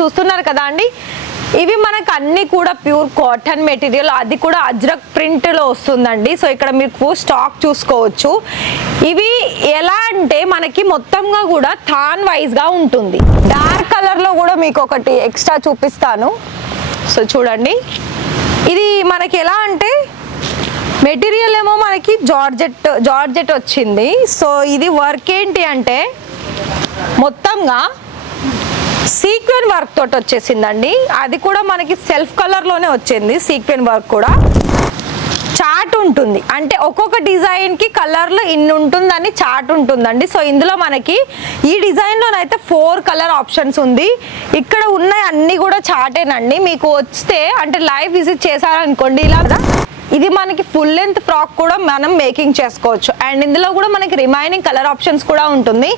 చూస్తున్నారు కదా అండి, ఇవి మనకు అన్ని కూడా ప్యూర్ కాటన్ మెటీరియల్, అది కూడా అజ్రక్ ప్రింట్ లో వస్తుందండి. సో ఇక్కడ మీకు స్టాక్ చూసుకోవచ్చు. ఇవి ఎలా అంటే మనకి మొత్తంగా కూడా థాన్ వైజ్ గా ఉంటుంది. డార్క్ కలర్ లో కూడా మీకు ఒకటి ఎక్స్ట్రా చూపిస్తాను. సో చూడండి, ఇది మనకి ఎలా అంటే మెటీరియల్ ఏమో మనకి జార్జెట్ వచ్చింది. సో ఇది వర్క్ ఏంటి అంటే మొత్తంగా సీక్వెన్ వర్క్ తోటి వచ్చేసిందండి. అది కూడా మనకి సెల్ఫ్ కలర్ లోనే వచ్చింది. సీక్వెన్ వర్క్ కూడా చార్ట్ ఉంటుంది, అంటే ఒక్కొక్క డిజైన్ కి కలర్లు ఇన్ని ఉంటుందని చార్ట్ ఉంటుందండి. సో ఇందులో మనకి ఈ డిజైన్ లోనైతే 4 కలర్ ఆప్షన్స్ ఉంది. ఇక్కడ ఉన్నాయి అన్ని కూడా చార్టేనండి. మీకు వస్తే అంటే లైవ్ విజిట్ చేశారనుకోండి ఇలా, ఇది మనకి ఫుల్ లెంత్ ఫ్రాక్ కూడా మనం మేకింగ్ చేసుకోవచ్చు. అండ్ ఇందులో కూడా మనకి రిమైనింగ్ కలర్ ఆప్షన్స్ కూడా ఉంటుంది.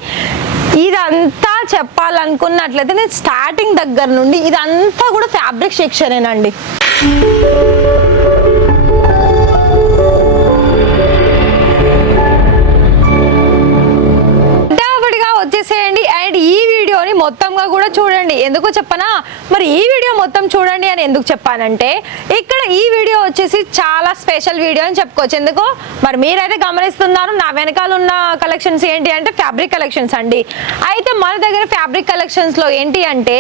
ఇదంతా చెప్పాలనుకున్నట్లయితే నేను స్టార్టింగ్ దగ్గర నుండి ఇదంతా కూడా ఫ్యాబ్రిక్ సెక్షనేనండి. వచ్చేసేయండి. అండ్ ఈ వీడియోని మొత్తంగా కూడా చూడండి. ఎందుకు చెప్పనా, మరి ఈ వీడియో మొత్తం చూడండి అని ఎందుకు చెప్పానంటే ఇక్కడ ఈ వీడియో వచ్చేసి చాలా స్పెషల్ వీడియో అని చెప్పుకోవచ్చు. ఎందుకు మరి మీరైతే గమనిస్తున్నారు, నా వెనకాల ఉన్న కలెక్షన్స్ ఏంటి అంటే ఫ్యాబ్రిక్ కలెక్షన్స్ అండి. అయితే మన దగ్గర ఫ్యాబ్రిక్ కలెక్షన్స్ లో ఏంటి అంటే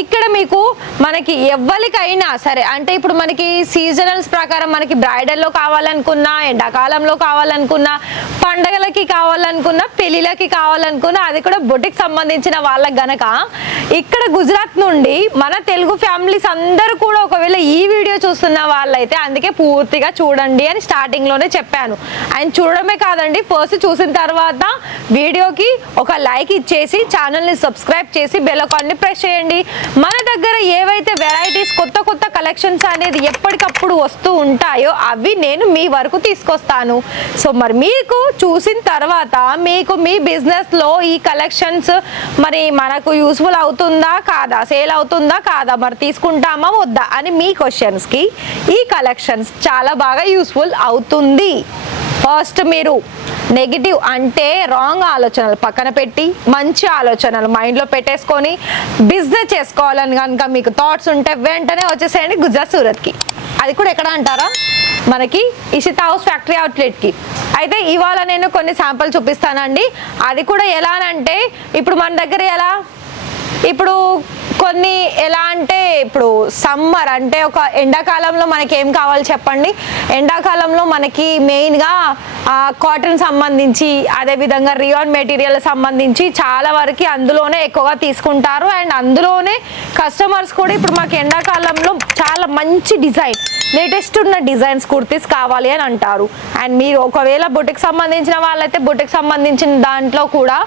ఇక్కడ మీకు మనకి ఎవరికైనా సరే, అంటే ఇప్పుడు మనకి సీజనల్స్ ప్రకారం మనకి బ్రైడల్లో కావాలనుకున్నా, ఎండాకాలంలో కావాలనుకున్నా, పండగలకి కావాలనుకున్నా, పెళ్లిళ్ళకి కావాలనుకున్నా, అది కూడా బొటిక్ సంబంధించిన వాళ్ళకి గనక ఇక్కడ గుజరాత్ నుండి మన తెలుగు ఫ్యామిలీస్ అందరూ కూడా ఒకవేళ ఈ వీడియో చూస్తున్న వాళ్ళైతే అందుకే పూర్తిగా చూడండి అని స్టార్టింగ్ లోనే చెప్పాను. అండ్ చూడడమే కాదండి, ఫస్ట్ చూసిన తర్వాత వీడియోకి ఒక లైక్ ఇచ్చేసి ఛానల్ ని సబ్స్క్రైబ్ చేసి బెల్ ఐకాన్ ని ప్రెస్ చేయండి. మన దగ్గర ఏవైతే వెరైటీస్ కొత్త కొత్త కలెక్షన్స్ అనేది ఎప్పటికప్పుడు వస్తూ ఉంటాయో అవి నేను మీ వరకు తీసుకొస్తాను. సో మరి మీకు చూసిన తర్వాత మీకు మీ బిజినెస్ లో ఈ కలెక్షన్స్ మరి మనకు యూస్ఫుల్ అవుతుందా కాదా, సేల్ అవుతుందా కాదా, మరి తీసుకుంటామా వద్దా అని మీ క్వశ్చన్స్ కి ఈ కలెక్షన్స్ చాలా బాగా యూస్ఫుల్ అవుతుంది. ఫస్ట్ మీరు నెగిటివ్ అంటే రాంగ్ ఆలోచనలు పక్కన పెట్టి మంచి ఆలోచనలు మైండ్లో పెట్టేసుకొని బిజినెస్ చేసుకోవాలని కనుక మీకు థాట్స్ ఉంటే వెంటనే వచ్చేసేయండి గుజరాత్ సూరత్కి. అది కూడా ఎక్కడ అంటారా, మనకి ఇషితా హౌస్ ఫ్యాక్టరీ అవుట్లెట్కి. అయితే ఇవాళ నేను కొన్ని శాంపుల్ చూపిస్తానండి. అది కూడా ఎలా అంటే ఇప్పుడు మన దగ్గర ఎలా, ఇప్పుడు కొన్ని ఎలా అంటే ఇప్పుడు సమ్మర్ అంటే ఒక ఎండాకాలంలో మనకి ఏం కావాలి చెప్పండి. ఎండాకాలంలో మనకి మెయిన్గా కాటన్ సంబంధించి, అదేవిధంగా రియాన్ మెటీరియల్ సంబంధించి చాలా వరకు అందులోనే ఎక్కువగా తీసుకుంటారు. అండ్ అందులోనే కస్టమర్స్ కూడా ఇప్పుడు మాకు ఎండాకాలంలో చాలా మంచి డిజైన్, లేటెస్ట్ ఉన్న డిజైన్స్ కుర్తీస్ కావాలి అని అంటారు. అండ్ మీరు ఒకవేళ బుటిక్ సంబంధించిన వాళ్ళైతే బుటిక్ సంబంధించిన దాంట్లో కూడా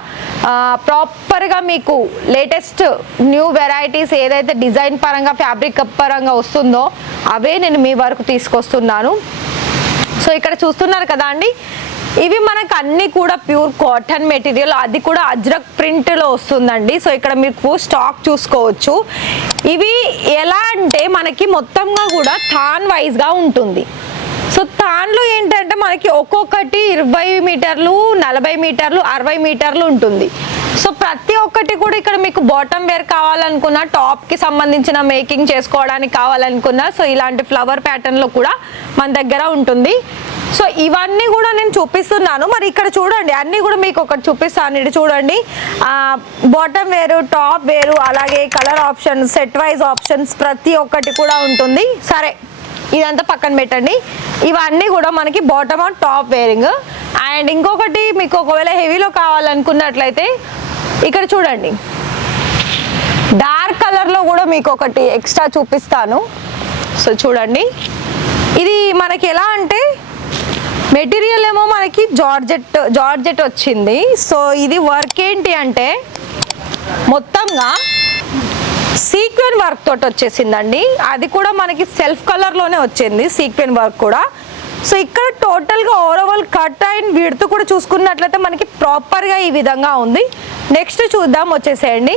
ప్రాపర్గా మీకు లేటెస్ట్ న్యూ వెరైటీస్ ఏదైతే డిజైన్ పరంగా ఫ్యాబ్రిక్ పరంగా వస్తుందో అవే నేను మీ వరకు తీసుకొస్తున్నాను. సో ఇక్కడ చూస్తున్నారు కదా అండి, ఇవి మనకు అన్ని కూడా ప్యూర్ కాటన్ మెటీరియల్, అది కూడా అజ్రక్ ప్రింట్ లో వస్తుందండి. సో ఇక్కడ మీకు స్టాక్ చూసుకోవచ్చు. ఇవి ఎలా అంటే మనకి మొత్తంగా కూడా థాన్ వైజ్ గా ఉంటుంది. సో థాన్లో ఏంటంటే మనకి ఒక్కొక్కటి 20 మీటర్లు, 40 మీటర్లు, 60 మీటర్లు ఉంటుంది. సో ప్రతి ఒక్కటి కూడా ఇక్కడ మీకు బాటమ్ వేర్ కావాలనుకున్నా, టాప్ కి సంబంధించిన మేకింగ్ చేసుకోవడానికి కావాలనుకున్నా, సో ఇలాంటి ఫ్లవర్ ప్యాటర్న్ లో కూడా మన దగ్గర ఉంటుంది. సో ఇవన్నీ కూడా నేను చూపిస్తున్నాను. మరి ఇక్కడ చూడండి, అన్నీ కూడా మీకు ఒకటి చూపిస్తాను. ఇది చూడండి, బాటమ్ వేరు, టాప్ వేరు, అలాగే colour options, set wise options ప్రతి ఒక్కటి కూడా ఉంటుంది. సరే ఇదంతా పక్కన పెట్టండి. ఇవన్నీ కూడా మనకి bottom and top wearing. And ఇంకొకటి మీకు ఒకవేళ హెవీలో కావాలనుకున్నట్లయితే ఇక్కడ చూడండి, డార్క్ కలర్లో కూడా మీకు ఒకటి ఎక్స్ట్రా చూపిస్తాను. సో చూడండి, ఇది మనకి ఎలా అంటే మెటీరియల్ ఏమో మనకి జార్జెట్ వచ్చింది. సో ఇది వర్క్ ఏంటి అంటే మొత్తంగా సీక్వెన్ వర్క్ తోటి వచ్చేసిందండి. అది కూడా మనకి సెల్ఫ్ కలర్ లోనే వచ్చింది సీక్వెన్ వర్క్ కూడా. సో ఇక్కడ టోటల్ గా ఓవరాల్ కట్ అండ్ విడ్త్ కూడా చూసుకున్నట్లయితే మనకి ప్రాపర్ గా ఈ విధంగా ఉంది. నెక్స్ట్ చూద్దాం, వచ్చేసేయండి.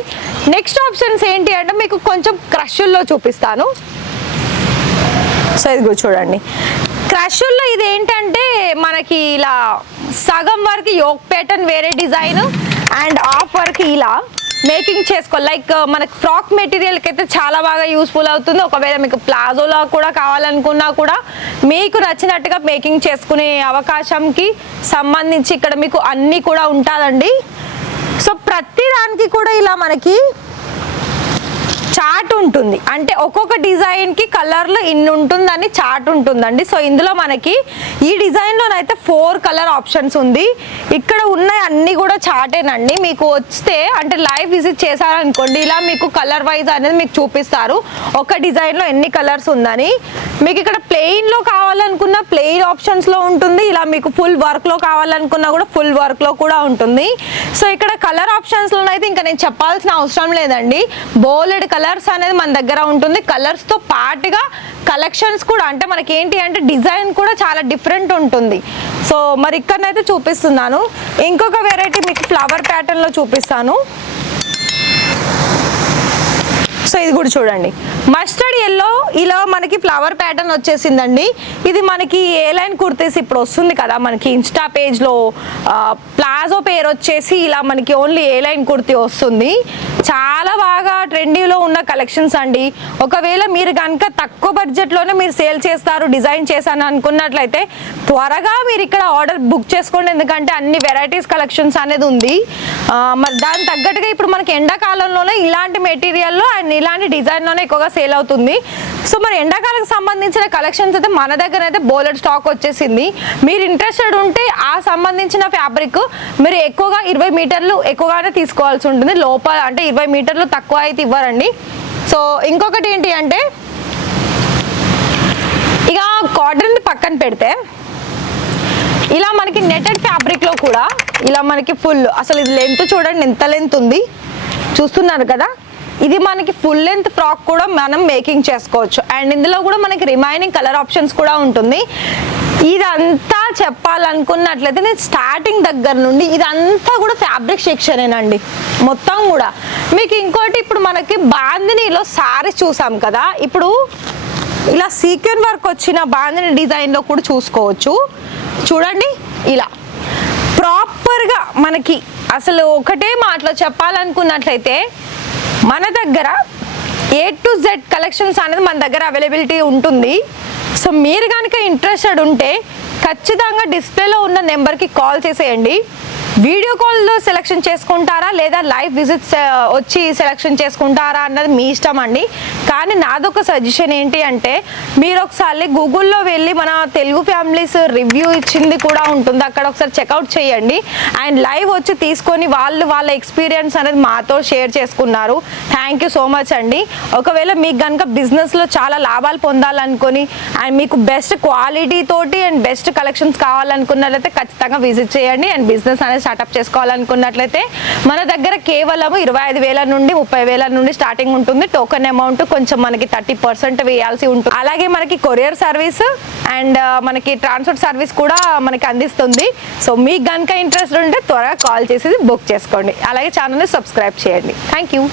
నెక్స్ట్ ఆప్షన్స్ ఏంటి అంటే మీకు కొంచెం క్రష్ల్లో చూపిస్తాను. సో ఇది చూడండి, క్రష్ల్లో ఇది ఏంటంటే మనకి ఇలా సగం వరకు యోక్ ప్యాటర్న్ వేరే డిజైన్ అండ్ హాఫ్ వరకు ఇలా మేకింగ్ చేసుకో లైక్ మనకి ఫ్రాక్ మెటీరియల్కి అయితే చాలా బాగా యూస్ఫుల్ అవుతుంది. ఒకవేళ మీకు ప్లాజోలా కూడా కావాలనుకున్నా కూడా మీకు నచ్చినట్టుగా మేకింగ్ చేసుకునే అవకాశంకి సంబంధించి ఇక్కడ మీకు అన్నీ కూడా ఉంటుందండి. సో ప్రతి దానికి కూడా ఇలా మనకి చార్ట్ ఉంటుంది, అంటే ఒక్కొక్క డిజైన్కి కలర్లు ఇన్ని ఉంటుందని చార్ట్ ఉంటుందండి. సో ఇందులో మనకి ఈ డిజైన్లోనైతే 4 కలర్ ఆప్షన్స్ ఉంది. ఇక్కడ ఉన్నాయి అన్నీ కూడా చార్టేనండి. మీకు వస్తే అంటే లైవ్ విజిట్ చేశారనుకోండి ఇలా మీకు కలర్ వైజ్ అనేది మీకు చూపిస్తారు ఒక డిజైన్లో ఎన్ని కలర్స్ ఉందని. మీకు ఇక్కడ ప్లెయిన్లో కావాలనుకున్న ప్లెయిన్ ఆప్షన్స్లో ఉంటుంది, ఇలా మీకు ఫుల్ వర్క్లో కావాలనుకున్నా కూడా ఫుల్ వర్క్లో కూడా ఉంటుంది. సో ఇక్కడ కలర్ ఆప్షన్స్లో అయితే ఇంకా నేను చెప్పాల్సిన అవసరం లేదండి. బోలెడ్ కలర్స్ అనేది మన దగ్గర ఉంటుంది. కలర్స్తో పాటుగా కలెక్షన్స్ కూడా, అంటే మనకి ఏంటి అంటే డిజైన్ కూడా చాలా డిఫరెంట్ ఉంటుంది. సో మరి ఇక్కడనైతే చూపిస్తున్నాను. ఇంకొక వెరైటీ మీకు ఫ్లవర్ ప్యాటర్న్లో చూపిస్తాను. సో ఇది కూడా చూడండి, మస్టర్డ్ ఎల్లో ఇలా మనకి ఫ్లవర్ ప్యాటర్న్ వచ్చేసిందండి. ఇది మనకి ఏ లైన్ కుర్తీస్ ఇప్పుడు వస్తుంది కదా మనకి ఇన్స్టా పేజ్లో, ప్లాజో పేరు వచ్చేసి ఇలా మనకి ఓన్లీ ఏ లైన్ కుర్తీ వస్తుంది. చాలా బాగా ట్రెండీలో ఉన్న కలెక్షన్స్ అండి. ఒకవేళ మీరు కనుక తక్కువ బడ్జెట్లోనే మీరు సేల్ చేస్తారు, డిజైన్ చేశాను అనుకున్నట్లయితే త్వరగా మీరు ఇక్కడ ఆర్డర్ బుక్ చేసుకోండి, ఎందుకంటే అన్ని వెరైటీస్ కలెక్షన్స్ అనేది ఉంది. మరి దాని తగ్గట్టుగా ఇప్పుడు మనకి ఎండాకాలంలోనే ఇలాంటి మెటీరియల్లో అండ్ ఇలాంటి డిజైన్లోనే ఎక్కువగా సేల్ అవుతుంది. సో మరి ఎండాకాలకు సంబంధించిన కలెక్షన్స్ అయితే మన దగ్గర అయితే బోలెడ్ స్టాక్ వచ్చేసింది. మీరు ఇంట్రెస్టెడ్ ఉంటే ఆ సంబంధించిన ఫ్యాబ్రిక్ మీరు ఎక్కువగా 20 మీటర్లు ఎక్కువగానే తీసుకోవాల్సి ఉంటుంది. లోపల అంటే 20 మీటర్లు తక్కువ అయితే ఇవ్వరండి. సో ఇంకొకటి ఏంటి అంటే ఇక కాటన్ పక్కన పెడితే ఇలా మనకి నెటెడ్ ఫ్యాబ్రిక్లో కూడా ఇలా మనకి ఫుల్, అసలు ఇది లెంత్ చూడండి ఎంత లెంత్ ఉంది, చూస్తున్నారు కదా. ఇది మనకి ఫుల్ లెంత్ ఫ్రాక్ కూడా మనం మేకింగ్ చేసుకోవచ్చు. అండ్ ఇందులో కూడా మనకి రిమైనింగ్ కలర్ ఆప్షన్స్ కూడా ఉంటుంది. ఇదంతా చెప్పాలనుకున్నట్లయితే నేను స్టార్టింగ్ దగ్గర నుండి ఇదంతా కూడా ఫ్యాబ్రిక్ సెక్షనేనండి మొత్తం కూడా. మీకు ఇంకోటి ఇప్పుడు మనకి బాందినీలో సారీస్ చూసాం కదా, ఇప్పుడు ఇలా సీక్వెన్ వర్క్ వచ్చిన బాందిని డిజైన్లో కూడా చూసుకోవచ్చు. చూడండి ఇలా ప్రాపర్గా మనకి అసలు ఒకటే మాటలో చెప్పాలనుకున్నట్లయితే మన దగ్గర A to Z కలెక్షన్స్ అనేది మన దగ్గర అవైలబిలిటీ ఉంటుంది. సో మీరు కనుక ఇంట్రెస్టెడ్ ఉంటే ఖచ్చితంగా డిస్ప్లేలో ఉన్న నెంబర్కి కాల్ చేసేయండి. వీడియో కాల్లో సెలెక్షన్ చేసుకుంటారా లేదా లైవ్ విజిట్స్ వచ్చి సెలెక్షన్ చేసుకుంటారా అన్నది మీ ఇష్టం అండి. కానీ నాదొక సజెషన్ ఏంటి అంటే మీరు ఒకసారి గూగుల్లో వెళ్ళి మన తెలుగు ఫ్యామిలీస్ రివ్యూ ఇచ్చింది కూడా ఉంటుంది, అక్కడ ఒకసారి చెక్అవుట్ చేయండి. అండ్ లైవ్ వచ్చి తీసుకొని వాళ్ళ ఎక్స్పీరియన్స్ అనేది మాతో షేర్ చేసుకున్నారు. థ్యాంక్ యూ సో మచ్ అండి. ఒకవేళ మీకు కనుక బిజినెస్లో చాలా లాభాలు పొందాలనుకొని అండ్ మీకు బెస్ట్ క్వాలిటీ తోటి అండ్ బెస్ట్ కలెక్షన్స్ కావాలనుకున్నట్లయితే ఖచ్చితంగా విజిట్ చేయండి. అండ్ బిజినెస్ అనేది స్టార్ట్అప్ చేసుకోవాలనుకున్నట్లయితే మన దగ్గర కేవలం 25,000 నుండి 30,000 నుండి స్టార్టింగ్ ఉంటుంది. టోకెన్ అమౌంట్ కొంచెం మనకి 30% వేయాల్సి ఉంటుంది. అలాగే మనకి కొరియర్ సర్వీస్ అండ్ మనకి ట్రాన్స్పోర్ట్ సర్వీస్ కూడా మనకి అందిస్తుంది. సో మీకు కనుక ఇంట్రెస్ట్ ఉంటే త్వరగా కాల్ చేసి బుక్ చేసుకోండి. అలాగే ఛానల్ని సబ్స్క్రైబ్ చేయండి. Thank you.